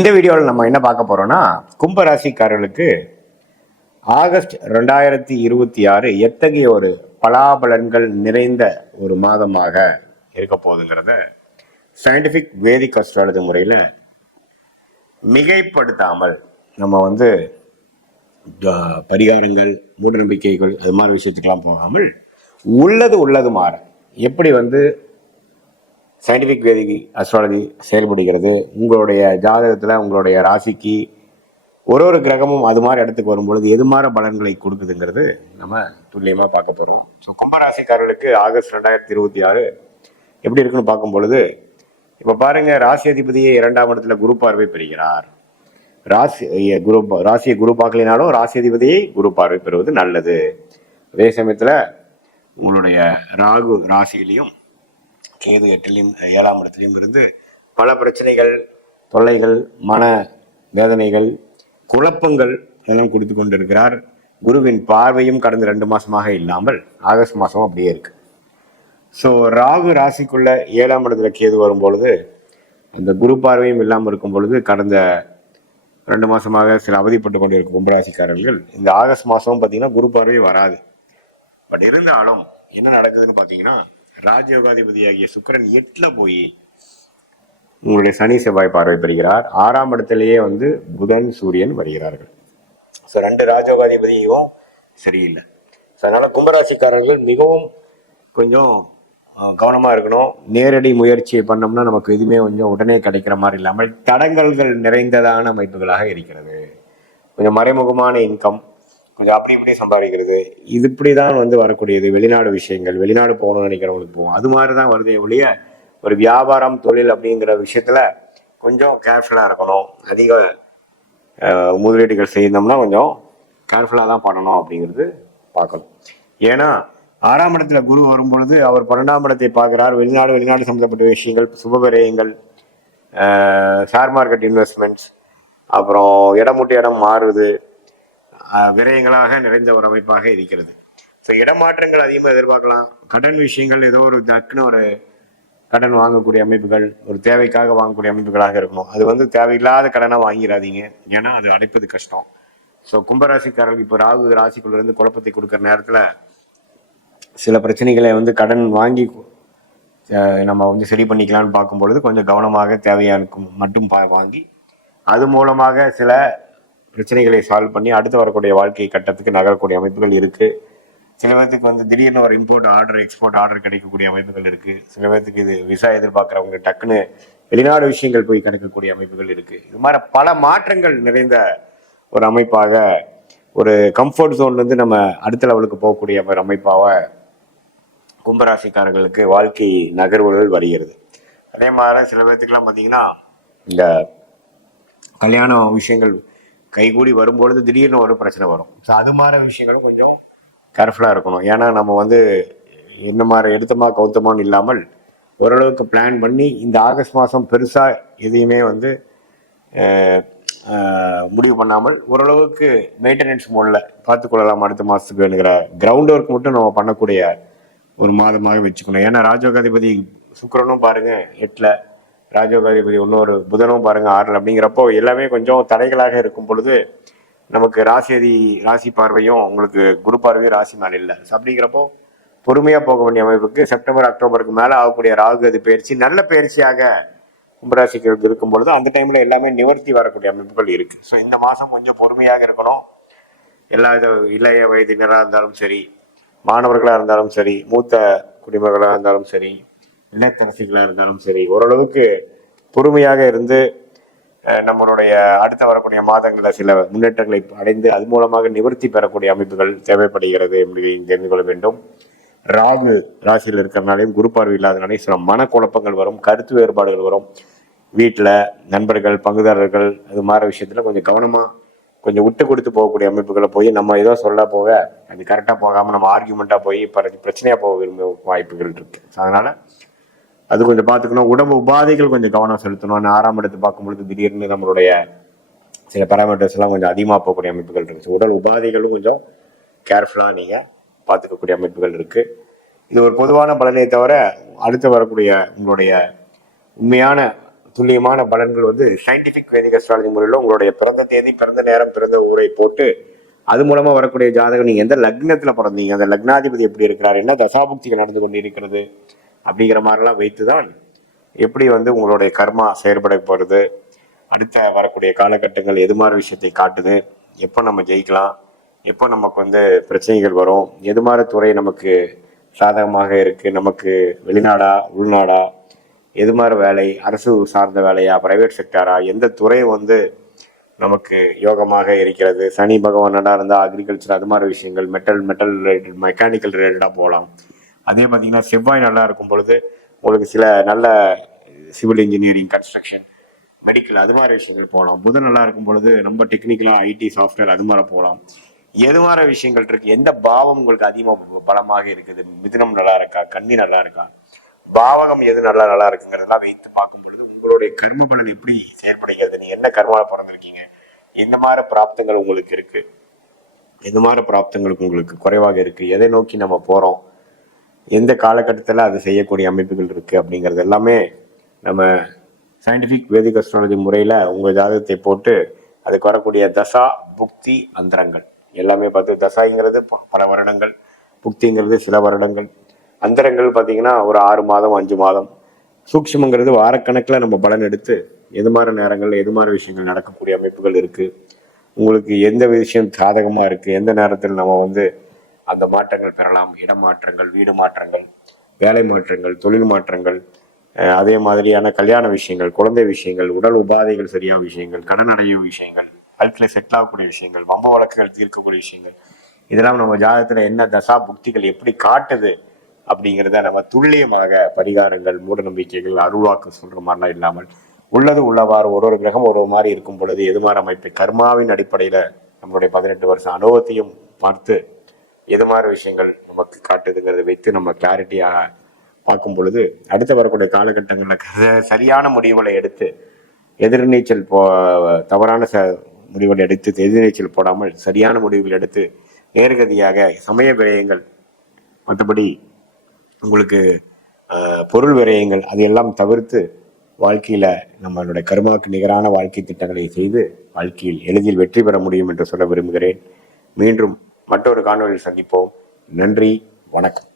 இந்த வீடியோவில் நம்ம என்ன பார்க்க போறோம்னா, கும்பராசிக்காரர்களுக்கு ஆகஸ்ட் 2026 எத்தகைய ஒரு பலாபலன்கள் நிறைந்த ஒரு மாதமாக இருக்க போகுதுங்கிறத சயின்டிபிக் வேதிக் அஸ்ட்ராலஜி முறையில் மிகைப்படுத்தாமல் நம்ம பரிகாரங்கள், மூடநம்பிக்கைகள் அது மாதிரி விஷயத்துக்கெல்லாம் போகாமல் உள்ளது மாற எப்படி சயின்டிபிக் வேதிக் அஸ்ட்ராலஜி செயல்படுகிறது, உங்களுடைய ஜாதகத்தில் உங்களுடைய ராசிக்கு ஒரு கிரகமும் அது மாதிரி இடத்துக்கு வரும்பொழுது எது மாதிரி பலன்களை கொடுக்குதுங்கிறது நம்ம துல்லியமாக பார்க்க போகிறோம். ஸோ கும்பராசிக்காரர்களுக்கு ஆகஸ்ட் 2026 எப்படி இருக்குன்னு பார்க்கும் பொழுது, இப்போ பாருங்க, ராசி அதிபதியை 2ஆம் இடத்துல குரு பார்வை பெறுகிறார். ராசியை குரு பார்க்கலினாலும் ராசி அதிபதியை குரு பார்வை பெறுவது நல்லது. அதே சமயத்தில் உங்களுடைய ராகு ராசியிலையும் கேது 8லையும் 7ஆம் இடத்துலையும் இருந்து பல பிரச்சனைகள், தொல்லைகள், மன வேதனைகள், குழப்பங்கள் எல்லாம் கொடுத்து கொண்டிருக்கிறார். குருவின் பார்வையும் கடந்த 2 மாசமாக இல்லாமல் ஆகஸ்ட் மாதம் அப்படியே இருக்கு. ஸோ ராகு ராசிக்குள்ள 7ஆம் இடத்துல கேது வரும்பொழுது அந்த குரு பார்வையும் இல்லாமல் இருக்கும் பொழுது கடந்த 2 மாசமாக சில அவதிப்பட்டு கொண்டிருக்கும் கும்பராசிக்காரர்கள் இந்த ஆகஸ்ட் மாதம் பார்த்தீங்கன்னா குரு பார்வை வராது. பட் இருந்தாலும் என்ன நடக்குதுன்னு பார்த்தீங்கன்னா, ராஜயோகாதிபதியாகிய சுக்கிரன் 8ல போய் உங்களுடைய சனி செவ்வாய் பார்வை பெறுகிறார். 6ஆம் இடத்திலேயே புதன் சூரியன் வருகிறார்கள். ஸோ 2 ராஜயோகாதிபதியும் சரியில்லை. ஸோ அதனால கும்பராசிக்காரர்கள் மிகவும் கொஞ்சம் கவனமாக இருக்கணும். நேரடி முயற்சியை பண்ணோம்னா நமக்கு எதுவுமே கொஞ்சம் உடனே கிடைக்கிற மாதிரி இல்லாமல் தடங்கல்கள் நிறைந்ததான அமைப்புகளாக இருக்கிறது. கொஞ்சம் மறைமுகமான இன்கம், கொஞ்சம் அப்படி இப்படி சம்பாதிக்கிறது, இது இப்படி தான் வரக்கூடியது. வெளிநாடு விஷயங்கள், வெளிநாடு போகணும்னு நினைக்கிறவங்களுக்கு போகும், அது மாதிரி தான் வருதே ஒழிய ஒரு வியாபாரம், தொழில் அப்படிங்கிற விஷயத்துல கொஞ்சம் கேர்ஃபுல்லாக இருக்கணும். அதிக முதலீடுகள் செய்தோம்னா கொஞ்சம் கேர்ஃபுல்லாக தான் பண்ணணும் அப்படிங்கிறது பார்க்கணும். ஏன்னா 6ஆம் இடத்துல குரு வரும்பொழுது அவர் 12ஆம் இடத்தை பார்க்கிறார். வெளிநாடு சம்மந்தப்பட்ட விஷயங்கள், சுபவிரயங்கள், ஷேர் மார்க்கெட் இன்வெஸ்ட்மெண்ட்ஸ், அப்புறம் இடம் விட்டு இடம் மாறுது, விரயங்களாக நிறைந்த ஒரு அமைப்பாக இருக்கிறது. ஸோ இடமாற்றங்கள் அதிகமாக எதிர்பார்க்கலாம். கடன் விஷயங்கள், ஏதோ ஒரு டக்குன்னு ஒரு கடன் வாங்கக்கூடிய அமைப்புகள், ஒரு தேவைக்காக வாங்கக்கூடிய அமைப்புகளாக இருக்கணும். அது தேவையில்லாத கடனாக வாங்கிடாதீங்க, ஏன்னா அது அடைப்பது கஷ்டம். ஸோ கும்பராசிக்காரர்கள் இப்போ ராகு ராசிக்குள்ளேருந்து குழப்பத்தை கொடுக்குற நேரத்தில் சில பிரச்சனைகளை கடன் வாங்கி நம்ம சரி பண்ணிக்கலாம்னு பார்க்கும்பொழுது கொஞ்சம் கவனமாக தேவையான மட்டும் வாங்கி அது மூலமாக சில பிரச்சனைகளை சால்வ் பண்ணி அடுத்து வரக்கூடிய வாழ்க்கை கட்டத்துக்கு நகரக்கூடிய அமைப்புகள் இருக்கு. சில பேருக்கு திடீர்னு ஒரு இம்போர்ட் ஆர்டர், எக்ஸ்போர்ட் ஆர்டர் கிடைக்கக்கூடிய அமைப்புகள் இருக்கு. சில பேருக்கு இது விசா எதிர்பார்க்குறவங்க டக்குன்னு வெளிநாடு விஷயங்கள் போய் கிடைக்கக்கூடிய அமைப்புகள் இருக்கு. இது மாதிரி பல மாற்றங்கள் நிறைந்த ஒரு அமைப்பாக, ஒரு கம்ஃபர்ட் ஜோன்ல நம்ம அடுத்த லெவலுக்கு போகக்கூடிய ஒரு அமைப்பாக கும்பராசிக்காரர்களுக்கு வாழ்க்கை நகர்வுகள் வருகிறது. அதே மாதிரி சில பேர்த்துக்கெல்லாம் பார்த்தீங்கன்னா இந்த கல்யாண விஷயங்கள் கைகூடி வரும்பொழுது திடீர்னு ஒரு பிரச்சனை வரும். ஸோ அது மாதிரி விஷயங்களும் கொஞ்சம் கேர்ஃபுல்லாக இருக்கணும். ஏன்னா நம்ம என்ன மாதிரி எடுத்தமா கௌத்தமானு இல்லாமல் ஓரளவுக்கு பிளான் பண்ணி இந்த ஆகஸ்ட் மாதம் பெருசாக எதையுமே முடிவு பண்ணாமல் ஓரளவுக்கு மெயின்டெனன்ஸ் மோடில் பார்த்துக்கொள்ளலாம். அடுத்த மாதத்துக்கு வேணுங்கிற கிரவுண்ட் ஒர்க் மட்டும் நம்ம பண்ணக்கூடிய ஒரு மாதமாக வச்சுக்கணும். ஏன்னா ராஜயோகாதிபதி சுக்கிரனும் பாருங்க 8ல, ராஜயோகாதிபதி இன்னொரு புதனும் பாருங்க 6ல். அப்படிங்கிறப்போ எல்லாமே கொஞ்சம் தடைகளாக இருக்கும் பொழுது நமக்கு ராசி பார்வையும் உங்களுக்கு குரு பார்வையும் ராசி மேல இல்லை. அப்படிங்கிறப்போ பொறுமையா போக வேண்டிய அமைப்புக்கு செப்டம்பர் அக்டோபருக்கு மேல ஆகக்கூடிய ராகுகதி பயிற்சி நல்ல பயிற்சியாக கும்பராசிக்கு இருக்கும் பொழுது அந்த டைம்ல எல்லாமே நிவர்த்தி வரக்கூடிய அமைப்புகள் இருக்கு. ஸோ இந்த மாசம் கொஞ்சம் பொறுமையாக இருக்கணும். எல்லா இளைய வயதினராக இருந்தாலும் சரி, மாணவர்களாக இருந்தாலும் சரி, மூத்த குடிமகளாக இருந்தாலும் சரி, இளைஞரசிகளாக இருந்தாலும் சரி, ஓரளவுக்கு பொறுமையாக இருந்து நம்மளுடைய அடுத்த வரக்கூடிய மாதங்களில் சில முன்னேற்றங்களை அடைந்து அது மூலமாக நிவர்த்தி பெறக்கூடிய அமைப்புகள் தேவைப்படுகிறது என்பதை தெரிந்து கொள்ள வேண்டும். ராகு ராசியில் இருக்கிறனாலையும் குரு பார்வை இல்லாதனாலையும் சில மனக்குழப்பங்கள் வரும், கருத்து வேறுபாடுகள் வரும். வீட்டில் நண்பர்கள், பங்குதாரர்கள், அது மாதிரி விஷயத்துல கொஞ்சம் கவனமா, கொஞ்சம் விட்டு கொடுத்து போகக்கூடிய அமைப்புகளை போய் நம்ம ஏதோ சொல்ல போக அது கரெக்டாக போகாமல் நம்ம ஆர்கியூமெண்ட்டாக போய் பிரச்சனையாக போக விரும்ப வாய்ப்புகள் இருக்கு. அதனால அது கொஞ்சம் பார்த்துக்கணும். உடம்பு உபாதைகள் கொஞ்சம் கவனம் செலுத்தணும். 6ஆம் இடத்து பார்க்கும்பொழுது திடீர்னு நம்மளுடைய சில பேராமீட்டர்ஸ் எல்லாம் கொஞ்சம் அதிகமாக போகக்கூடிய அமைப்புகள் இருக்கு. உடல் உபாதைகளும் கொஞ்சம் கேர்ஃபுல்லாக நீங்கள் பார்த்துக்கக்கூடிய அமைப்புகள் இருக்கு. இது ஒரு பொதுவான பலனை தவிர அடுத்து வரக்கூடிய உங்களுடைய உண்மையான துல்லியமான பலன்கள் வந்து சயின்டிபிக் வேதிக் அஸ்ட்ராலஜி முறையில் உங்களுடைய பிறந்த தேதி, பிறந்த நேரம், பிறந்த ஊரை போட்டு அது மூலமா வரக்கூடிய ஜாதகம், நீங்க எந்த லக்னத்துல பிறந்தீங்க, அந்த லக்னாதிபதி எப்படி இருக்கிறார், என்ன தசாபுக்திகள் நடந்து கொண்டு இருக்கிறது அப்படிங்கிற மாதிரிலாம் வைத்துதான் எப்படி வந்து உங்களுடைய கர்மா செயற்பட போறது, அடுத்த வரக்கூடிய காலகட்டங்கள் எது மாதிரி விஷயத்தை காட்டுது, எப்போ நம்ம ஜெயிக்கலாம், எப்போ நமக்கு வந்து பிரச்சனைகள் வரும், எது மாதிரி துறை நமக்கு சாதகமாக இருக்கு, நமக்கு வெளிநாடா உள்நாடா, எது மாதிரி வேலை, அரசு சார்ந்த வேலையா, பிரைவேட் செக்டாரா, எந்த துறை வந்து நமக்கு யோகமாக இருக்கிறது, சனி பகவான் நல்லா இருந்தால் அக்ரிகல்ச்சர் அது மாதிரி விஷயங்கள், மெட்டல் ரிலேட்டட், மெக்கானிக்கல் ரிலேட்டடாக போகலாம். அதே பார்த்தீங்கன்னா செவ்வாய் நல்லா இருக்கும் பொழுது உங்களுக்கு சில நல்ல சிவில் இன்ஜினியரிங், கன்ஸ்ட்ரக்ஷன், மெடிக்கல் அது மாதிரி விஷயங்கள் போகலாம். புதன் நல்லா இருக்கும் பொழுது ரொம்ப டெக்னிக்கலாக ஐடி, சாஃப்ட்வேர் அது மாதிரி போகலாம். எது மாதிரி விஷயங்கள் இருக்கு, எந்த பாவம் உங்களுக்கு அதிகமாக பலமாக இருக்குது, மிதுனம் நல்லா இருக்கா, கன்னி நல்லா இருக்கா, பாவகம் எது நல்லா இருக்குங்கிறதெல்லாம் வைத்து பார்க்கும் பொழுது உங்களுடைய கர்ம பலன் எப்படி செயற்படுகிறது, நீங்க என்ன கர்மால பிறந்திருக்கீங்க, எந்த மாதிரி பிராப்தங்கள் உங்களுக்கு இருக்கு, எந்த மாதிரி பிராப்தங்களுக்கு உங்களுக்கு குறைவாக இருக்கு, எதை நோக்கி நம்ம போறோம், எந்த காலகட்டத்தில் அது செய்யக்கூடிய அமைப்புகள் இருக்கு அப்படிங்கிறது எல்லாமே நம்ம சயின்டிபிக் வேதிக் அஸ்ட்ராலஜி முறையில் உங்கள் ஜாதகத்தை போட்டு அதுக்கு வரக்கூடிய தசா, புக்தி, அந்தரங்கள் எல்லாமே பார்த்து, தசாங்கிறது பல வருடங்கள், புக்திங்கிறது சில வருடங்கள், அந்தரங்கள் பார்த்தீங்கன்னா ஒரு 6 மாதம் 5 மாதம், சூக்ஷ்மங்கிறது வாரக்கணக்கில் நம்ம பலன் எடுத்து எது மாதிரி நேரங்கள் எது மாதிரி விஷயங்கள் நடக்கக்கூடிய அமைப்புகள் இருக்கு, உங்களுக்கு எந்த விஷயம் சாதகமாக இருக்கு, எந்த நேரத்தில் நம்ம வந்து அந்த மாற்றங்கள் பெறலாம், இடமாற்றங்கள், வீடு மாற்றங்கள், வேலை மாற்றங்கள், தொழில் மாற்றங்கள், அதே மாதிரியான கல்யாண விஷயங்கள், குழந்தை விஷயங்கள், உடல் உபாதைகள் சரியான விஷயங்கள், கடன் அடையும் விஷயங்கள், வாழ்க்கையில் செட்டில் ஆகக்கூடிய விஷயங்கள், வம்பு வழக்குகள் தீர்க்கக்கூடிய விஷயங்கள், இதெல்லாம் நம்ம ஜாதகத்தில் என்ன தசா புக்திகள் எப்படி காட்டுது அப்படிங்கிறத நம்ம துல்லியமாக பரிகாரங்கள், மூட நம்பிக்கைகள், அருள்வாக்கு சொல்ற மாதிரிலாம் இல்லாமல் உள்ளது உள்ளவாறு ஒரு கிரகம் ஒரு மாதிரி இருக்கும் பொழுது எது மாதிரி அமைப்பு கர்மாவின் அடிப்படையில் நம்மளுடைய 18 வருஷம் அனுபவத்தையும் பார்த்து எது மாதிரி விஷயங்கள் நமக்கு காட்டுதுங்கிறத வைத்து நம்ம கிளாரிட்டியாக பார்க்கும் பொழுது அடுத்து வரக்கூடிய காலகட்டங்களில் சரியான முடிவுகளை எடுத்து எதிர்நீச்சல் தவறான முடிவுகள் எடுத்து எதிர்நீச்சல் போடாமல் சரியான முடிவுகள் எடுத்து நேர்கதியாக சமய விரயங்கள், மற்றபடி உங்களுக்கு பொருள் விரயங்கள் அதையெல்லாம் தவிர்த்து வாழ்க்கையில நம்மளுடைய கர்மாவுக்கு நிகரான வாழ்க்கை திட்டங்களை செய்து வாழ்க்கையில் எளிதில் வெற்றி பெற முடியும் என்று சொல்ல விரும்புகிறேன். மீண்டும் மற்றொரு காணொலியில் சந்திப்போம். நன்றி, வணக்கம்.